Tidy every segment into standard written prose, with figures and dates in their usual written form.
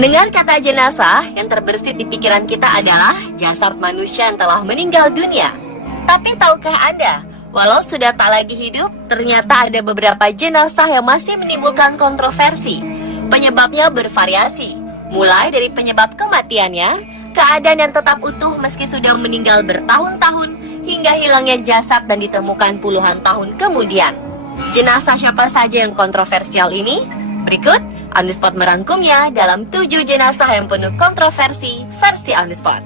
Mendengar kata jenazah, yang terbersit di pikiran kita adalah jasad manusia yang telah meninggal dunia. Tapi tahukah Anda, walau sudah tak lagi hidup, ternyata ada beberapa jenazah yang masih menimbulkan kontroversi. Penyebabnya bervariasi, mulai dari penyebab kematiannya, keadaan yang tetap utuh meski sudah meninggal bertahun-tahun, hingga hilangnya jasad dan ditemukan puluhan tahun kemudian. Jenazah siapa saja yang kontroversial ini? Berikut On The Spot merangkumnya dalam 7 jenazah yang penuh kontroversi versi On The Spot.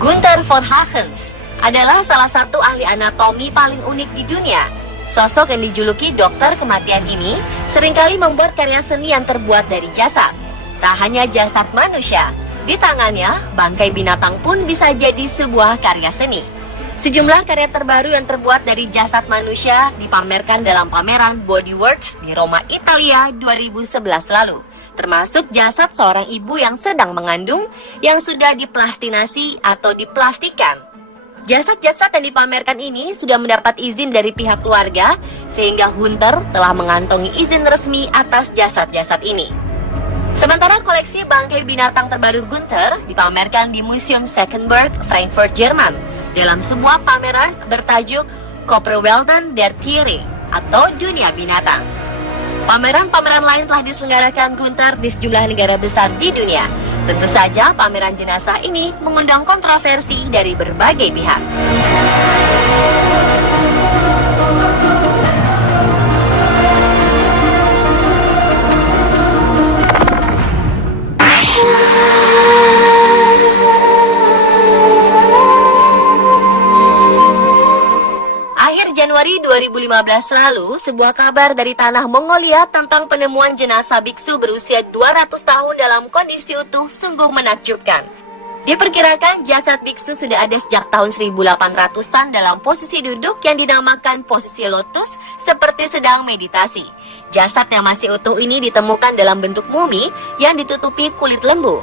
Gunther von Hagens adalah salah satu ahli anatomi paling unik di dunia. Sosok yang dijuluki dokter kematian ini seringkali membuat karya seni yang terbuat dari jasad. Tak hanya jasad manusia, di tangannya bangkai binatang pun bisa jadi sebuah karya seni. Sejumlah karya terbaru yang terbuat dari jasad manusia dipamerkan dalam pameran Body Worlds di Roma, Italia 2011 lalu. Termasuk jasad seorang ibu yang sedang mengandung yang sudah diplastinasi atau diplastikan. Jasad-jasad yang dipamerkan ini sudah mendapat izin dari pihak keluarga, sehingga Gunther telah mengantongi izin resmi atas jasad-jasad ini. Sementara koleksi bangkai binatang terbaru Gunther dipamerkan di Museum Senckenberg, Frankfurt, Jerman, dalam sebuah pameran bertajuk Körperwelten der Tiere atau Dunia Binatang. Pameran-pameran lain telah diselenggarakan Gunther di sejumlah negara besar di dunia. Tentu saja pameran jenazah ini mengundang kontroversi dari berbagai pihak. Januari 2015 lalu, sebuah kabar dari tanah Mongolia tentang penemuan jenazah biksu berusia 200 tahun dalam kondisi utuh sungguh menakjubkan. Diperkirakan jasad biksu sudah ada sejak tahun 1800-an dalam posisi duduk yang dinamakan posisi lotus seperti sedang meditasi. Jasad yang masih utuh ini ditemukan dalam bentuk mumi yang ditutupi kulit lembu.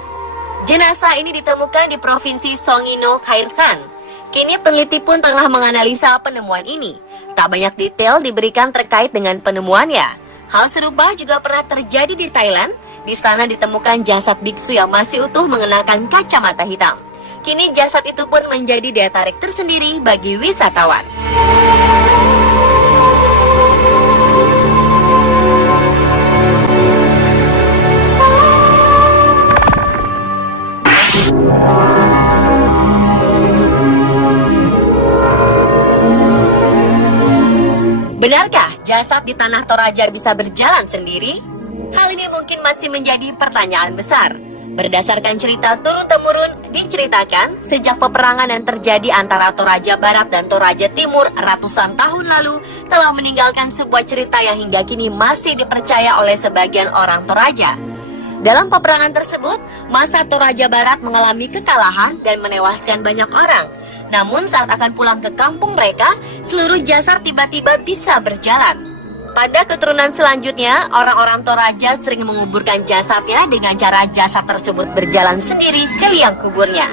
Jenazah ini ditemukan di provinsi Songino, Khairkhan. Kini peneliti pun tengah menganalisa penemuan ini. Tak banyak detail diberikan terkait dengan penemuannya. Hal serupa juga pernah terjadi di Thailand. Di sana ditemukan jasad biksu yang masih utuh mengenakan kacamata hitam. Kini jasad itu pun menjadi daya tarik tersendiri bagi wisatawan. Benarkah jasad di Tanah Toraja bisa berjalan sendiri? Hal ini mungkin masih menjadi pertanyaan besar. Berdasarkan cerita turun-temurun, diceritakan sejak peperangan yang terjadi antara Toraja Barat dan Toraja Timur ratusan tahun lalu telah meninggalkan sebuah cerita yang hingga kini masih dipercaya oleh sebagian orang Toraja. Dalam peperangan tersebut, masa Toraja Barat mengalami kekalahan dan menewaskan banyak orang. Namun saat akan pulang ke kampung mereka, seluruh jasad tiba-tiba bisa berjalan. Pada keturunan selanjutnya, orang-orang Toraja sering menguburkan jasadnya dengan cara jasad tersebut berjalan sendiri ke liang kuburnya.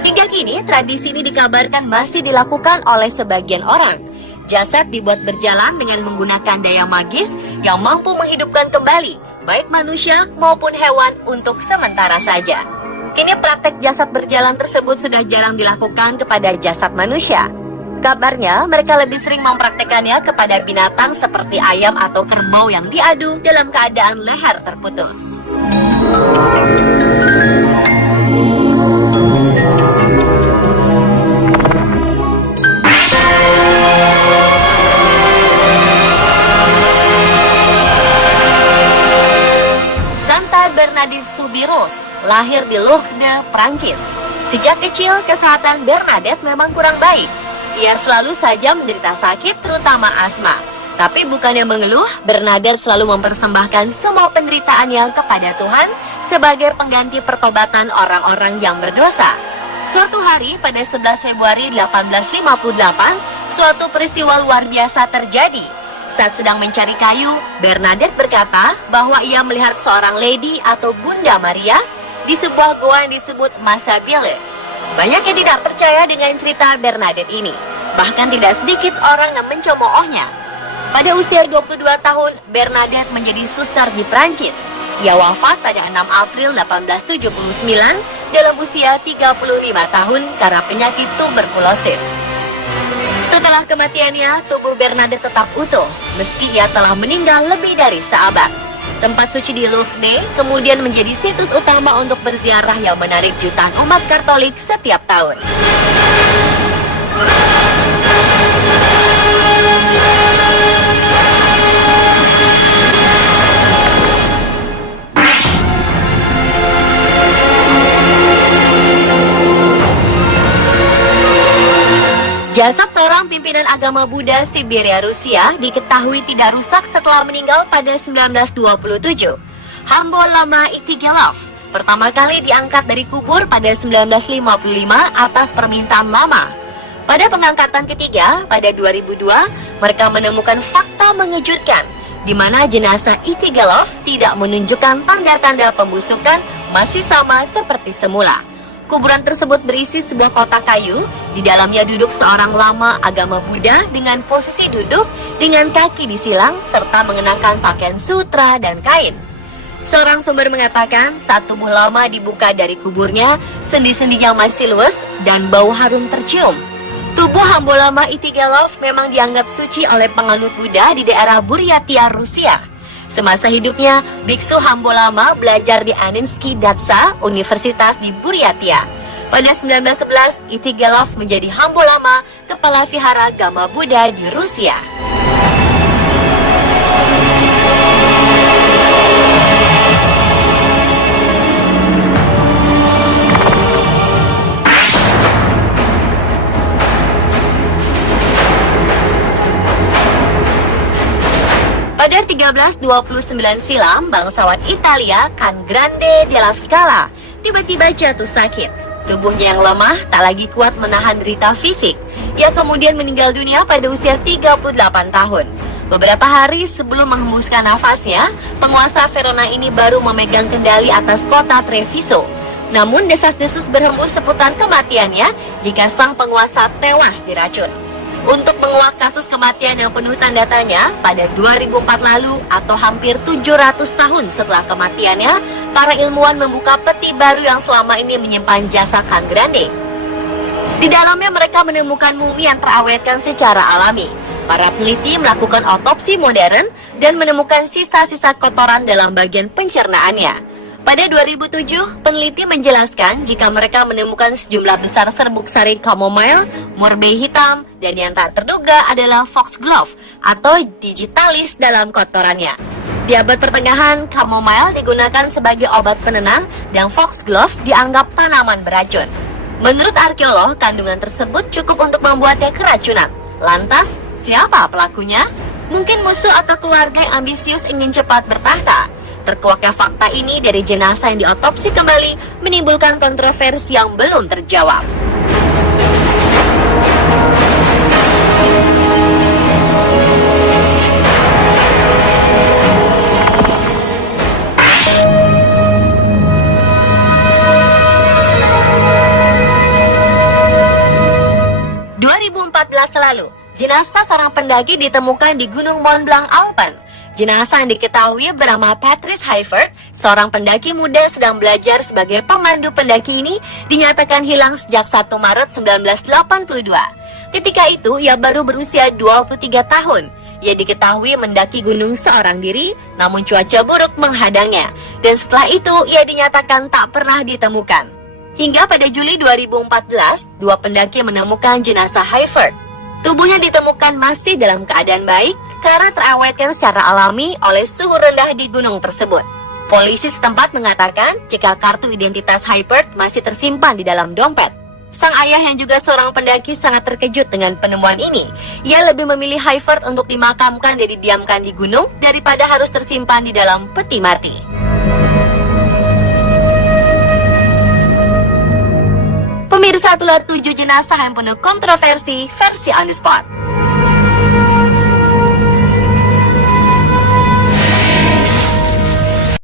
Hingga kini, tradisi ini dikabarkan masih dilakukan oleh sebagian orang. Jasad dibuat berjalan dengan menggunakan daya magis yang mampu menghidupkan kembali, baik manusia maupun hewan untuk sementara saja. Kini praktek jasad berjalan tersebut sudah jarang dilakukan kepada jasad manusia. Kabarnya, mereka lebih sering mempraktekannya kepada binatang seperti ayam atau kerbau yang diadu dalam keadaan leher terputus. Santa Bernadette Soubirous lahir di Lourdes, Prancis. Sejak kecil, kesehatan Bernadette memang kurang baik. Ia selalu saja menderita sakit, terutama asma. Tapi bukannya mengeluh, Bernadette selalu mempersembahkan semua penderitaannya kepada Tuhan sebagai pengganti pertobatan orang-orang yang berdosa. Suatu hari pada 11 Februari 1858, suatu peristiwa luar biasa terjadi. Saat sedang mencari kayu, Bernadette berkata bahwa ia melihat seorang lady atau Bunda Maria di sebuah goa yang disebut Masabile. Banyak yang tidak percaya dengan cerita Bernadette ini. Bahkan tidak sedikit orang yang mencemoohnya. Pada usia 22 tahun, Bernadette menjadi suster di Prancis. Ia wafat pada 6 April 1879 dalam usia 35 tahun karena penyakit tuberkulosis. Setelah kematiannya, tubuh Bernadette tetap utuh, meski ia telah meninggal lebih dari seabad. Tempat suci di Louvre kemudian menjadi situs utama untuk berziarah yang menarik jutaan umat Katolik setiap tahun. Jasad seorang pimpinan agama Buddha Siberia Rusia diketahui tidak rusak setelah meninggal pada 1927. Hambo Lama Itigelov pertama kali diangkat dari kubur pada 1955 atas permintaan Lama. Pada pengangkatan ketiga pada 2002, mereka menemukan fakta mengejutkan di mana jenazah Itigelov tidak menunjukkan tanda-tanda pembusukan, masih sama seperti semula. Kuburan tersebut berisi sebuah kotak kayu, di dalamnya duduk seorang lama agama Buddha dengan posisi duduk dengan kaki disilang serta mengenakan pakaian sutra dan kain. Seorang sumber mengatakan saat tubuh lama dibuka dari kuburnya, sendi-sendinya masih luwes dan bau harum tercium. Tubuh Hambo Lama Itigelov memang dianggap suci oleh penganut Buddha di daerah Buryatia, Rusia. Semasa hidupnya, Biksu Hambo Lama belajar di Aninsky Datsa, Universitas di Buryatia. Pada 1911, Itigelov menjadi Hambo Lama, kepala vihara agama Buddha di Rusia. Pada 1329 silam, bangsawan Italia Can Grande della Scala tiba-tiba jatuh sakit. Tubuhnya yang lemah tak lagi kuat menahan derita fisik. Ia kemudian meninggal dunia pada usia 38 tahun. Beberapa hari sebelum menghembuskan nafasnya, penguasa Verona ini baru memegang kendali atas kota Treviso. Namun desas-desus berhembus seputar kematiannya jika sang penguasa tewas diracun. Untuk menguak kasus kematian yang penuh tanda tanya, pada 2004 lalu atau hampir 700 tahun setelah kematiannya, para ilmuwan membuka peti baru yang selama ini menyimpan jasa Can Grande. Di dalamnya mereka menemukan mumi yang terawetkan secara alami. Para peneliti melakukan otopsi modern dan menemukan sisa-sisa kotoran dalam bagian pencernaannya. Pada 2007, peneliti menjelaskan jika mereka menemukan sejumlah besar serbuk sari chamomile, murbei hitam, dan yang tak terduga adalah foxglove atau digitalis dalam kotorannya. Di abad pertengahan, chamomile digunakan sebagai obat penenang dan foxglove dianggap tanaman beracun. Menurut arkeolog, kandungan tersebut cukup untuk membuatnya keracunan. Lantas, siapa pelakunya? Mungkin musuh atau keluarga yang ambisius ingin cepat bertahta. Terkuaknya fakta ini dari jenazah yang diotopsi kembali menimbulkan kontroversi yang belum terjawab. Lalu, jenazah seorang pendaki ditemukan di Gunung Mont Blanc, Alpen. Jenazah yang diketahui bernama Patrice Haifert, seorang pendaki muda yang sedang belajar sebagai pemandu pendaki ini, dinyatakan hilang sejak 1 Maret 1982. Ketika itu, ia baru berusia 23 tahun. Ia diketahui mendaki gunung seorang diri, namun cuaca buruk menghadangnya. Dan setelah itu, ia dinyatakan tak pernah ditemukan. Hingga pada Juli 2014, 2 pendaki menemukan jenazah Haifert. Tubuhnya ditemukan masih dalam keadaan baik karena terawetkan secara alami oleh suhu rendah di gunung tersebut. Polisi setempat mengatakan jika kartu identitas Haifert masih tersimpan di dalam dompet. Sang ayah yang juga seorang pendaki sangat terkejut dengan penemuan ini. Ia lebih memilih Haifert untuk dimakamkan dan didiamkan di gunung daripada harus tersimpan di dalam peti mati. Pemirsa, itulah 7 jenazah yang penuh kontroversi versi On The Spot.